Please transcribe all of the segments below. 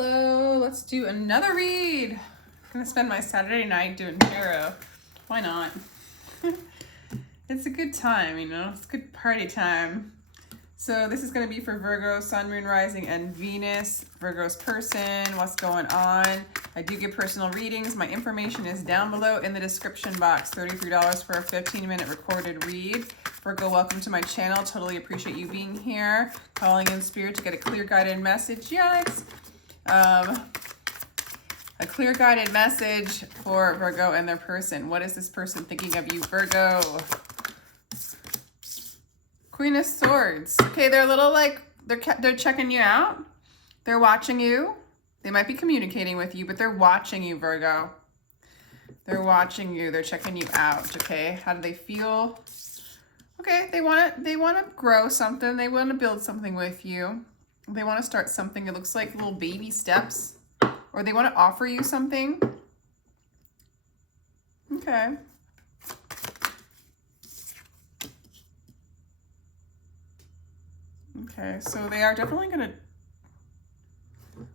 Hello, let's do another read. I'm gonna spend my Saturday night doing tarot. Why not? It's a good time, you know, it's a good party time. So this is gonna be for Virgo, Sun, Moon, Rising, and Venus. Virgo's person, what's going on. I do get personal readings. My information is down below in the description box. $33 for a 15-minute recorded read. Virgo, welcome to my channel. Totally appreciate you being here. Calling in spirit to get a clear guided message. Yes. A clear guided message for Virgo and their person. What is this person thinking of you, Virgo? Queen of Swords. Okay, they're a little like, they're checking you out. They're watching you. They might be communicating with you, but they're watching you, Virgo. They're watching you. They're checking you out, okay? How do they feel? Okay, they want to grow something. They want to build something with you. They want to start something. It looks like little baby steps. Or they want to offer you something. Okay. Okay, so they are definitely going to...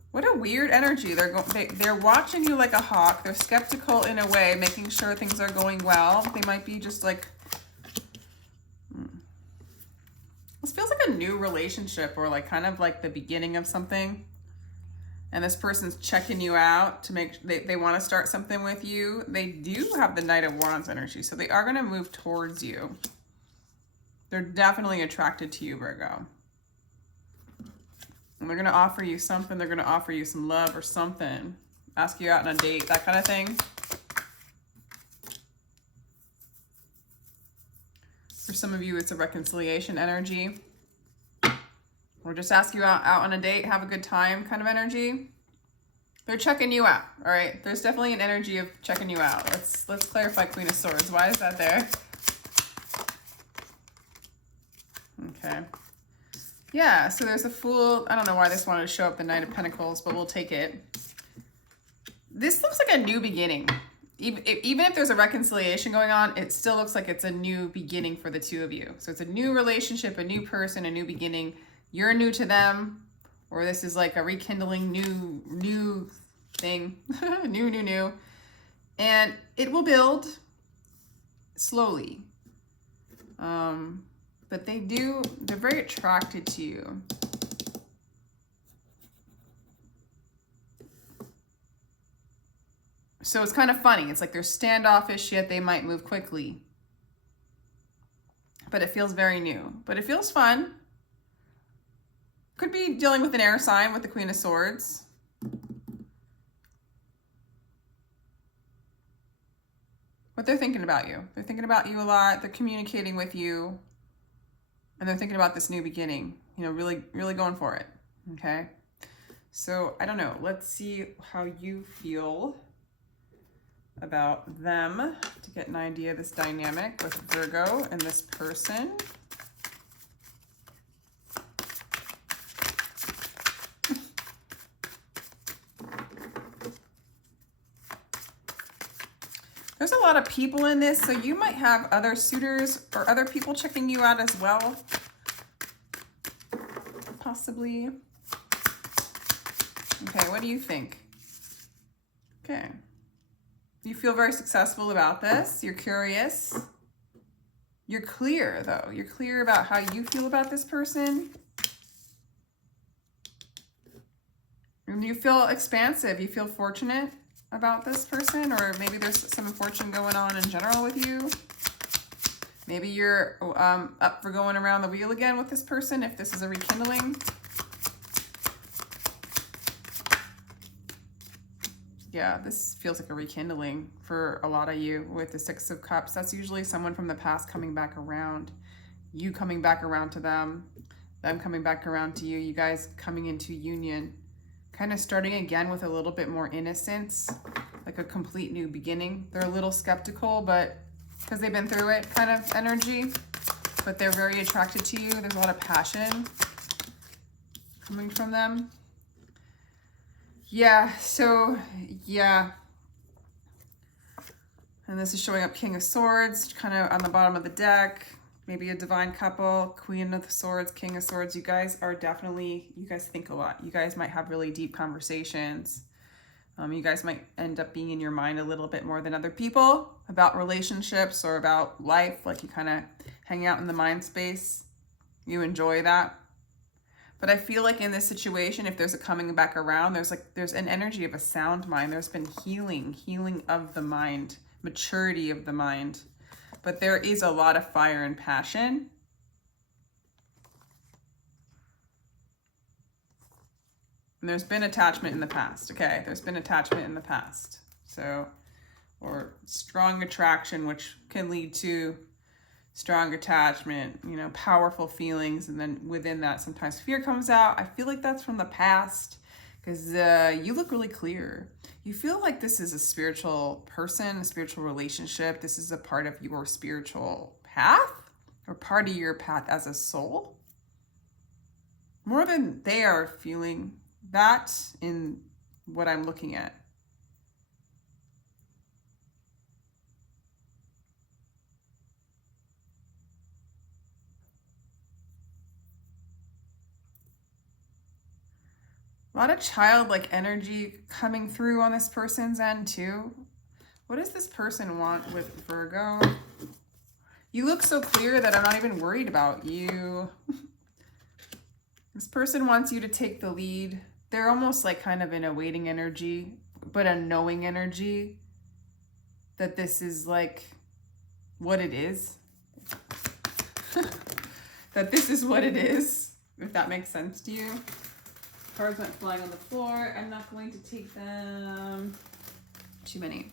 What a weird energy. They're watching you like a hawk. They're skeptical in a way, making sure things are going well. They might be just like... This feels like a new relationship or like kind of like the beginning of something. And this person's checking you out to make, they want to start something with you. They do have the Knight of Wands energy, so they are going to move towards you. They're definitely attracted to you, Virgo. And they're going to offer you something. They're going to offer you some love or something. Ask you out on a date, that kind of thing. For some of you, it's a reconciliation energy. Or just ask you out on a date, have a good time kind of energy. They're checking you out, all right? There's definitely an energy of checking you out. Let's clarify Queen of Swords. Why is that there? Okay. Yeah, so there's a Fool. I don't know why this wanted to show up the Knight of Pentacles, but we'll take it. This looks like a new beginning. Even if there's a reconciliation going on, it still looks like it's a new beginning for the two of you. So it's a new relationship, a new person, a new beginning. You're new to them, or this is like a rekindling new thing, new. And it will build slowly. But they're very attracted to you. So it's kind of funny. It's like they're standoffish, yet they might move quickly. But it feels very new. But it feels fun. Could be dealing with an air sign with the Queen of Swords. But they're thinking about you. They're thinking about you a lot. They're communicating with you. And they're thinking about this new beginning. You know, really, really going for it. Okay? So, I don't know. Let's see how you feel about them to get an idea of this dynamic with Virgo and this person. There's a lot of people in this, so you might have other suitors or other people checking you out as well. Possibly. Okay, what do you think? Okay. You feel very successful about this. You're curious. You're clear, though. You're clear about how you feel about this person. And you feel expansive. You feel fortunate about this person, or maybe there's some fortune going on in general with you. Maybe you're up for going around the wheel again with this person if this is a rekindling. Yeah, this feels like a rekindling for a lot of you with the Six of Cups. That's usually someone from the past coming back around. You coming back around to them coming back around to you, you guys coming into union. Kind of starting again with a little bit more innocence, like a complete new beginning. They're a little skeptical, but because they've been through it kind of energy, but they're very attracted to you. There's a lot of passion coming from them. Yeah, so, yeah. And this is showing up King of Swords, kind of on the bottom of the deck. maybe a divine couple, Queen of Swords, King of Swords. You guys think a lot. You guys might have really deep conversations. You guys might end up being in your mind a little bit more than other people about relationships or about life. Like you kind of hang out in the mind space. You enjoy that. But I feel like in this situation, if there's a coming back around, there's an energy of a sound mind. There's been healing of the mind, maturity of the mind. But there is a lot of fire and passion. And there's been attachment in the past. Okay, there's been attachment in the past. So, or strong attraction, which can lead to strong attachment, you know, powerful feelings. And then within that, sometimes fear comes out. I feel like that's from the past because you look really clear. You feel like this is a spiritual person, a spiritual relationship. This is a part of your spiritual path or part of your path as a soul. More than they are feeling that in what I'm looking at. A lot of childlike energy coming through on this person's end too. What does this person want with Virgo? You look so clear that I'm not even worried about you. This person wants you to take the lead. They're almost like kind of in a waiting energy, but a knowing energy that this is like what it is. That this is what it is, if that makes sense to you. Cards went flying on the floor. I'm not going to take them. Too many.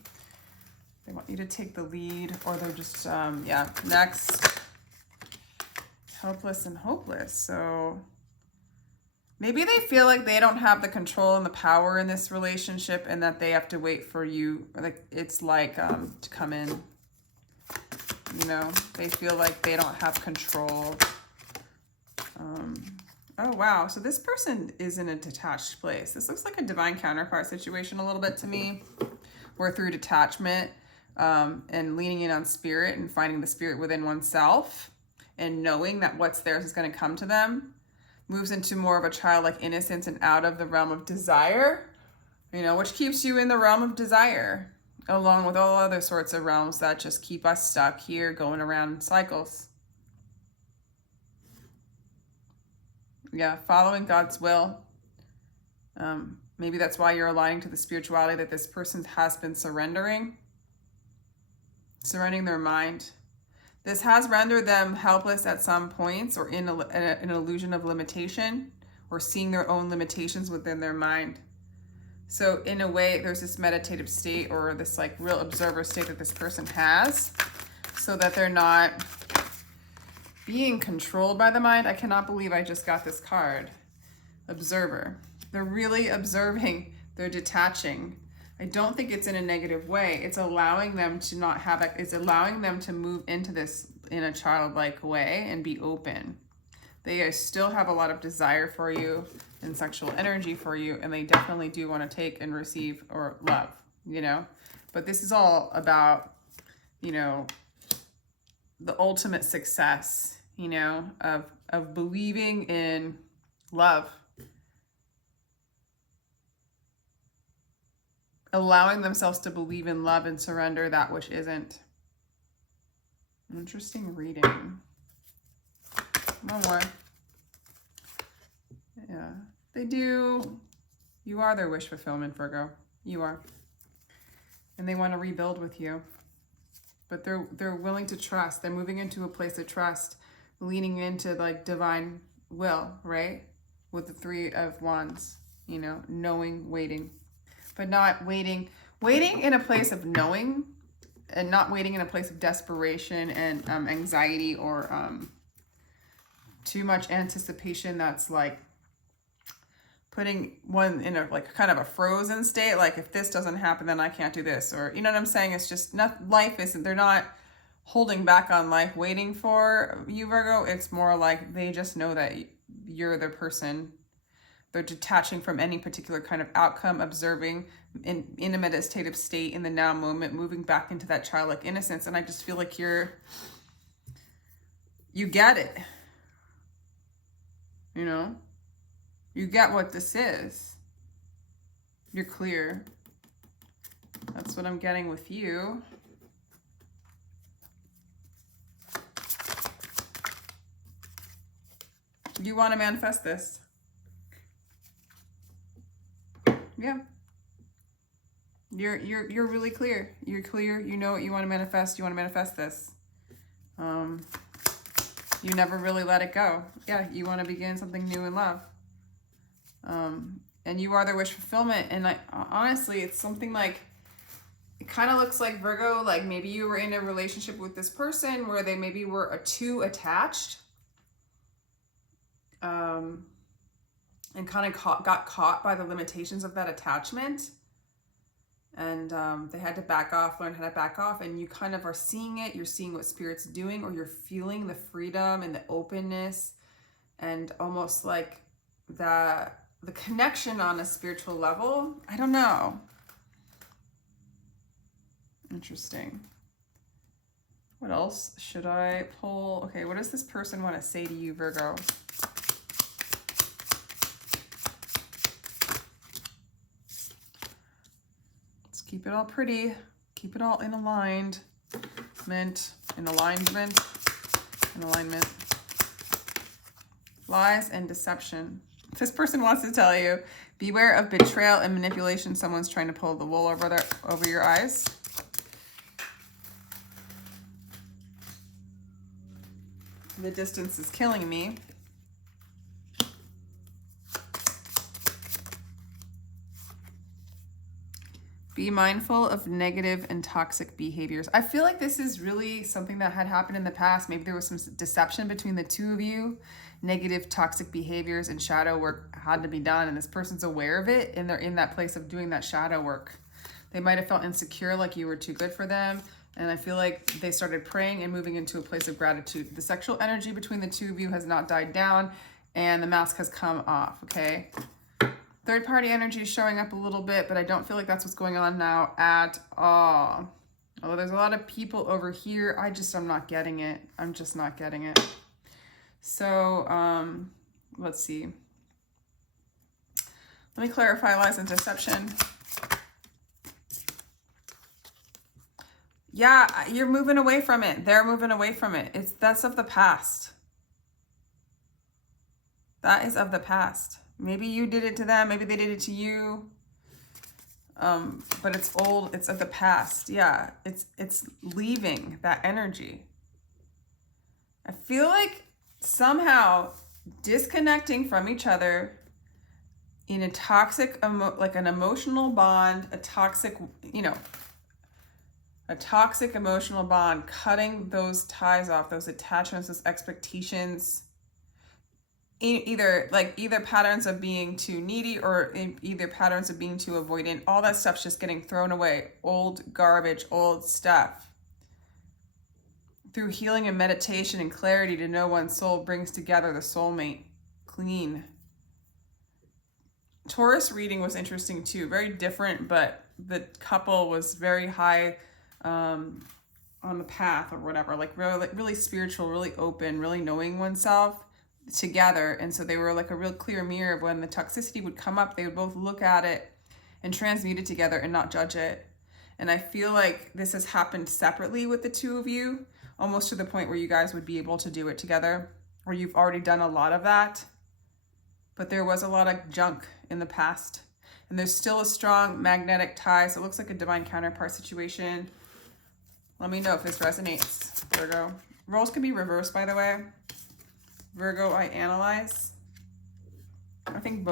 They want you to take the lead, or they're just, yeah. Next. Helpless and hopeless. So maybe they feel like they don't have the control and the power in this relationship and that they have to wait for you. Like it's like to come in. You know, they feel like they don't have control. Oh, wow. So this person is in a detached place. This looks like a divine counterpart situation a little bit to me, where through detachment and leaning in on spirit and finding the spirit within oneself and knowing that what's theirs is going to come to them, moves into more of a childlike innocence and out of the realm of desire, you know, which keeps you in the realm of desire, along with all other sorts of realms that just keep us stuck here going around in cycles. Yeah, following God's will. Maybe that's why you're aligning to the spirituality that this person has been surrendering their mind. This has rendered them helpless at some points or in an illusion of limitation or seeing their own limitations within their mind. So in a way, there's this meditative state or this like real observer state that this person has so that they're not being controlled by the mind. I cannot believe I just got this card. Observer. They're really observing. They're detaching. I don't think it's in a negative way. It's allowing them to not have it. It's allowing them to move into this in a childlike way and be open. They still have a lot of desire for you and sexual energy for you, and they definitely do want to take and receive or love, you know? But this is all about, you know, the ultimate success, you know, of believing in love. Allowing themselves to believe in love and surrender that which isn't. Interesting reading. One more. Yeah, they do. You are their wish fulfillment, Virgo. You are. And they want to rebuild with you. But they're willing to trust. They're moving into a place of trust, leaning into like divine will, right? With the Three of Wands, you know, knowing, waiting, but not waiting in a place of knowing and not waiting in a place of desperation and anxiety or too much anticipation that's like putting one in a like kind of a frozen state, like if this doesn't happen then I can't do this, or you know what I'm saying? It's just not, life isn't, they're not holding back on life waiting for you, Virgo. It's more like they just know that you're the person. They're detaching from any particular kind of outcome, observing in a meditative state in the now moment, moving back into that childlike innocence. And I just feel like you're you get it. You know? You get what this is. You're clear. That's what I'm getting with you. You want to manifest this. Yeah. You're really clear. You're clear. You know what you want to manifest. You want to manifest this. You never really let it go. Yeah, you want to begin something new in love. And you are their wish fulfillment. And honestly, it's something like, it kind of looks like, Virgo, like maybe you were in a relationship with this person where they maybe were too attached. And kind of got caught by the limitations of that attachment. And they had to back off, learn how to back off. And you kind of are seeing it. You're seeing what Spirit's doing, or you're feeling the freedom and the openness and almost like the connection on a spiritual level. I don't know. Interesting. What else should I pull? Okay, what does this person want to say to you, Virgo? Let's keep it all pretty. Keep it all in alignment. In alignment. In alignment. Lies and deception. This person wants to tell you, beware of betrayal and manipulation. Someone's trying to pull the wool over your eyes. The distance is killing me. Be mindful of negative and toxic behaviors. I feel like this is really something that had happened in the past. Maybe there was some deception between the two of you. Negative, toxic behaviors and shadow work had to be done, and this person's aware of it, and they're in that place of doing that shadow work. They might have felt insecure, like you were too good for them, and I feel like they started praying and moving into a place of gratitude. The sexual energy between the two of you has not died down, and the mask has come off, okay? Third party energy is showing up a little bit, but I don't feel like that's what's going on now at all. Although there's a lot of people over here, I'm not getting it. I'm just not getting it. So, let's see. Let me clarify lies and deception. Yeah, you're moving away from it. They're moving away from it. That's of the past. That is of the past. Maybe you did it to them. Maybe they did it to you. But it's old. It's of the past. Yeah, it's leaving that energy. I feel like somehow disconnecting from each other in a toxic, like an emotional bond, a toxic emotional bond, cutting those ties off, those attachments, those expectations, either patterns of being too needy or either patterns of being too avoidant. All that stuff's just getting thrown away. Old garbage, old stuff. Through healing and meditation and clarity to know one's soul brings together the soulmate. Clean. Taurus reading was interesting too. Very different, but the couple was very high on the path or whatever. Like really spiritual, really open, really knowing oneself together. And so they were like a real clear mirror of when the toxicity would come up, they would both look at it and transmute it together and not judge it. And I feel like this has happened separately with the two of you, almost to the point where you guys would be able to do it together, or you've already done a lot of that. But there was a lot of junk in the past. And there's still a strong magnetic tie. So it looks like a divine counterpart situation. Let me know if this resonates, Virgo. Roles can be reversed, by the way. Virgo, I analyze. I think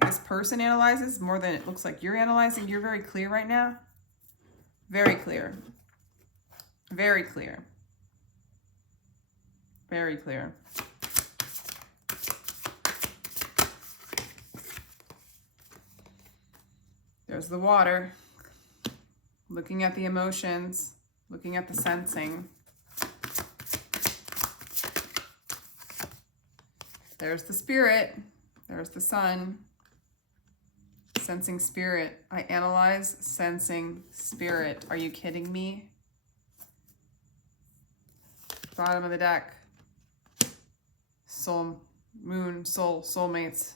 this person analyzes more than it looks like you're analyzing. You're very clear right now. Very clear. Very clear. Very clear. There's the water. Looking at the emotions. Looking at the sensing. There's the spirit. There's the sun. Sensing spirit. I analyze sensing spirit. Are you kidding me? Bottom of the deck. soul, moon, soul, soulmates,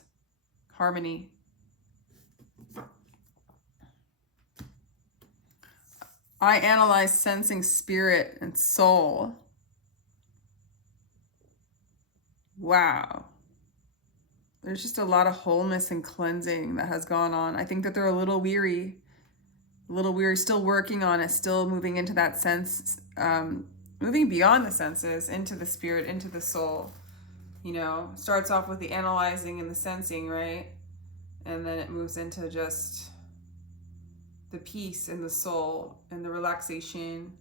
harmony. I analyze sensing spirit and soul. Wow. There's just a lot of wholeness and cleansing that has gone on. I think that they're a little weary, still working on it, still moving into that sense, moving beyond the senses, into the spirit, into the soul. You know, starts off with the analyzing and the sensing, right? And then it moves into just the peace in the soul and the relaxation,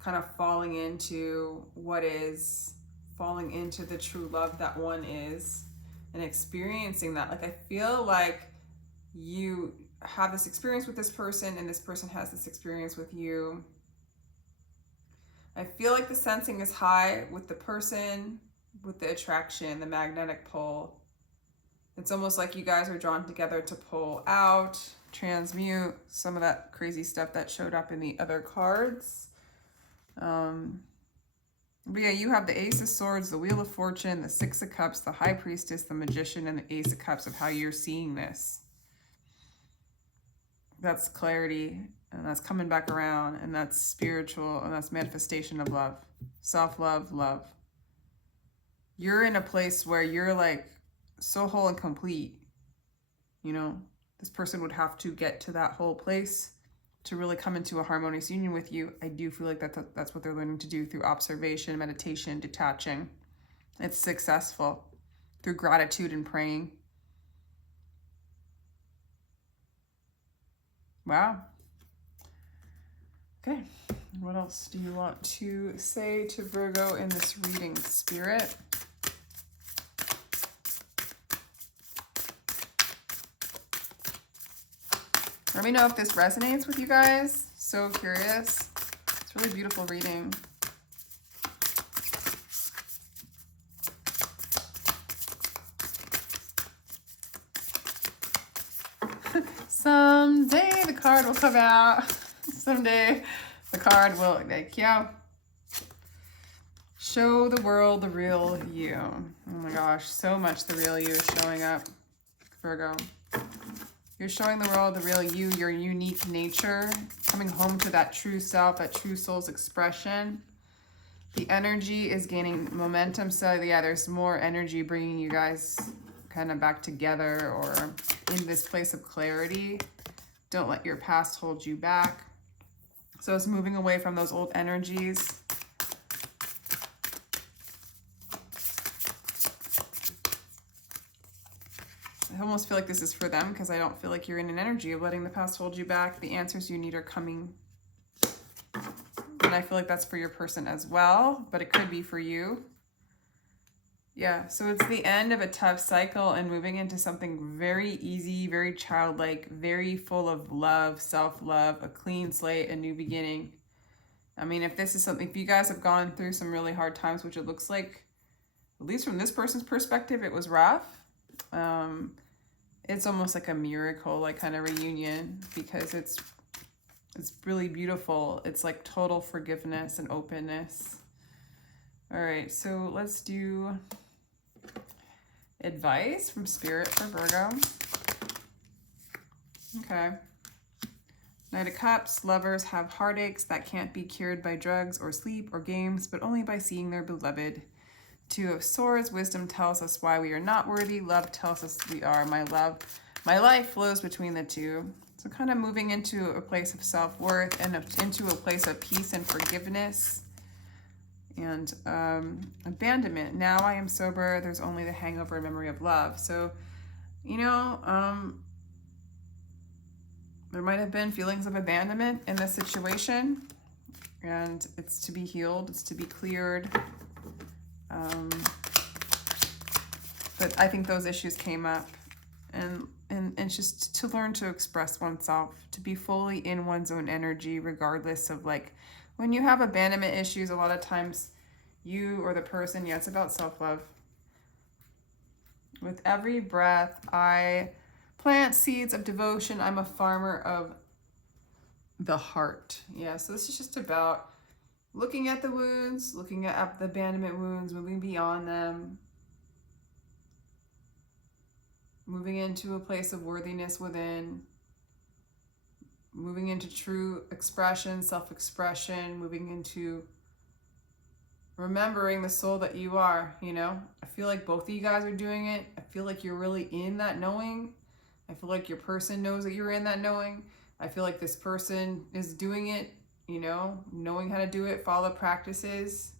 kind of falling into what is, falling into the true love that one is, and experiencing that. Like, I feel like you have this experience with this person and this person has this experience with you. I feel like the sensing is high with the person, with the attraction, the magnetic pull. It's almost like you guys are drawn together to pull out, transmute some of that crazy stuff that showed up in the other cards. But yeah, you have the Ace of Swords, the Wheel of Fortune, the Six of Cups, the High Priestess, the Magician, and the Ace of Cups of how you're seeing this. That's clarity, and that's coming back around, and that's spiritual, and that's manifestation of love. Self-love, love. You're in a place where you're like so whole and complete. You know, this person would have to get to that whole place to really come into a harmonious union with you. I do feel like that's what they're learning to do through observation, meditation, detaching. It's successful through gratitude and praying. Wow. Okay, what else do you want to say to Virgo in this reading, Spirit? Let me know if this resonates with you guys. So curious. It's a really beautiful reading. Someday the card will come out. Someday the card will, like, yeah. Show the world the real you. Oh my gosh, so much the real you is showing up, Virgo. You're showing the world the real you, your unique nature, coming home to that true self, that true soul's expression. The energy is gaining momentum. So yeah, there's more energy bringing you guys kind of back together or in this place of clarity. Don't let your past hold you back. So it's moving away from those old energies. I almost feel like this is for them because I don't feel like you're in an energy of letting the past hold you back. The answers you need are coming. And I feel like that's for your person as well, but it could be for you. Yeah, so it's the end of a tough cycle and moving into something very easy, very childlike, very full of love, self-love, a clean slate, a new beginning. I mean, if this is something, if you guys have gone through some really hard times, which it looks like, at least from this person's perspective, it was rough. It's almost like a miracle, like kind of reunion, because it's really beautiful. It's like total forgiveness and openness. All right, so let's do advice from Spirit for Virgo. Okay. Knight of Cups, lovers have heartaches that can't be cured by drugs or sleep or games, but only by seeing their beloved. Two of Swords, wisdom tells us why we are not worthy. Love tells us we are. My life flows between the two. So kind of moving into a place of self-worth and into a place of peace and forgiveness and abandonment. Now I am sober. There's only the hangover and memory of love. So, you know, there might have been feelings of abandonment in this situation, and it's to be healed. It's to be cleared. But I think those issues came up, and it's just to learn to express oneself, to be fully in one's own energy, regardless of, like, when you have abandonment issues, a lot of times you or the person, yeah, it's about self-love. With every breath, I plant seeds of devotion. I'm a farmer of the heart. Yeah, so this is just about looking at the wounds, looking at the abandonment wounds, moving beyond them, moving into a place of worthiness within, moving into true expression, self-expression, moving into remembering the soul that you are, you know? I feel like both of you guys are doing it. I feel like you're really in that knowing. I feel like your person knows that you're in that knowing. I feel like this person is doing it, you know, knowing how to do it, follow the practices,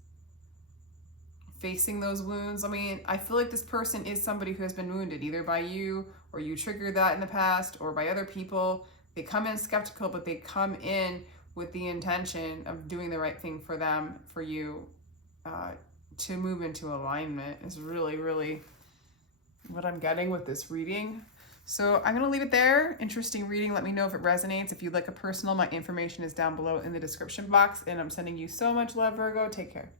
facing those wounds. I mean, I feel like this person is somebody who has been wounded, either by you or you triggered that in the past or by other people. They come in skeptical, but they come in with the intention of doing the right thing for them, for you, to move into alignment is really, really what I'm getting with this reading. So I'm going to leave it there. Interesting reading. Let me know if it resonates. If you'd like a personal, my information is down below in the description box. And I'm sending you so much love, Virgo. Take care.